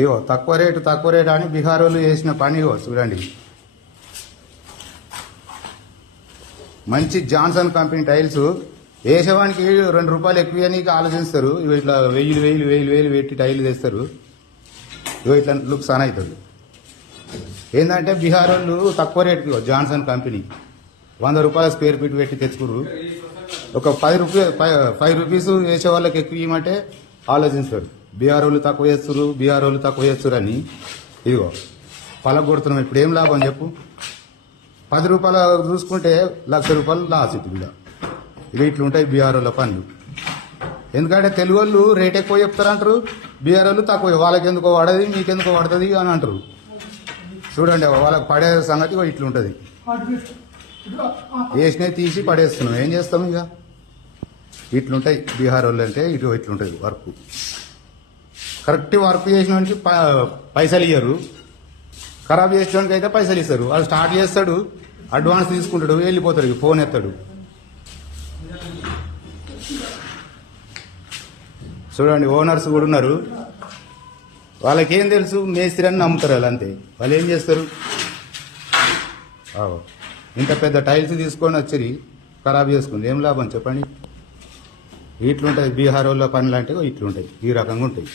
ఇగో తక్కువ రేటు అని బీహార్ వాళ్ళు చేసిన పని ఇగో చూడండి. మంచి జాన్సన్ కంపెనీ టైల్స్ వేసేవానికి ₹2 ఎక్కువ నీకు ఆలోచిస్తారు. ఇవి ఇట్లా వెయ్యి పెట్టి టైల్ తెస్తారు. ఇగో ఇట్లా లుక్స్ అని అవుతుంది. ఏంటంటే బీహార్ వాళ్ళు తక్కువ రేటుకి జాన్సన్ కంపెనీ ₹100 స్క్వేర్ ఫీట్ పెట్టి తెచ్చుకురు. ఒక ₹5 వేసే వాళ్ళకి ఎక్కువ ఇవ్వమంటే ఆలోచిస్తారు. బీహార్ వాళ్ళు తక్కువ చేస్తారు అని ఇదిగో పలగొడుతున్నాం. ఇప్పుడు ఏం లాభం చెప్పు? ₹10 చూసుకుంటే ₹1,00,000 లాస్ ఇట్లా. ఇక ఇట్లుంటాయి బీహార్ వాళ్ళ పనులు. ఎందుకంటే తెలుగు వాళ్ళు రేట్ ఎక్కువ చెప్తారంటారు, బీహార్ వాళ్ళు తక్కువ. వాళ్ళకి ఎందుకో పడది, మీకెందుకో పడుతుంది అని అంటారు. చూడండి వాళ్ళకి పడే సంగతి ఇట్లుంటుంది. వేసినవి తీసి పడేస్తున్నాం, ఏం చేస్తాం? ఇక ఇట్లుంటాయి బీహార్ వాళ్ళు అంటే ఇట్లుంటుంది వర్క్. కరెక్ట్ వర్క్ చేసినోనికి పైసలు ఇయ్యరు, ఖరాబ్ చేసేవానికి అయితే పైసలు ఇస్తారు. వాళ్ళు స్టార్ట్ చేస్తాడు, అడ్వాన్స్ తీసుకుంటాడు, వెళ్ళిపోతాడు, ఫోన్ ఎత్తాడు. చూడండి ఓనర్స్ కూడా ఉన్నారు. వాళ్ళకేం తెలుసు? మేస్త్రి అని నమ్ముతారు వాళ్ళు, అంతే. వాళ్ళు ఏం చేస్తారు? ఇంత పెద్ద టైల్స్ తీసుకొని వచ్చి ఖరాబ్ చేసుకుంది, ఏం లాభం చెప్పండి? ఇట్లుంటుంది బీహార్ వాళ్ళ పనులు అంటే ఇట్లుంటాయి, ఈ రకంగా ఉంటాయి.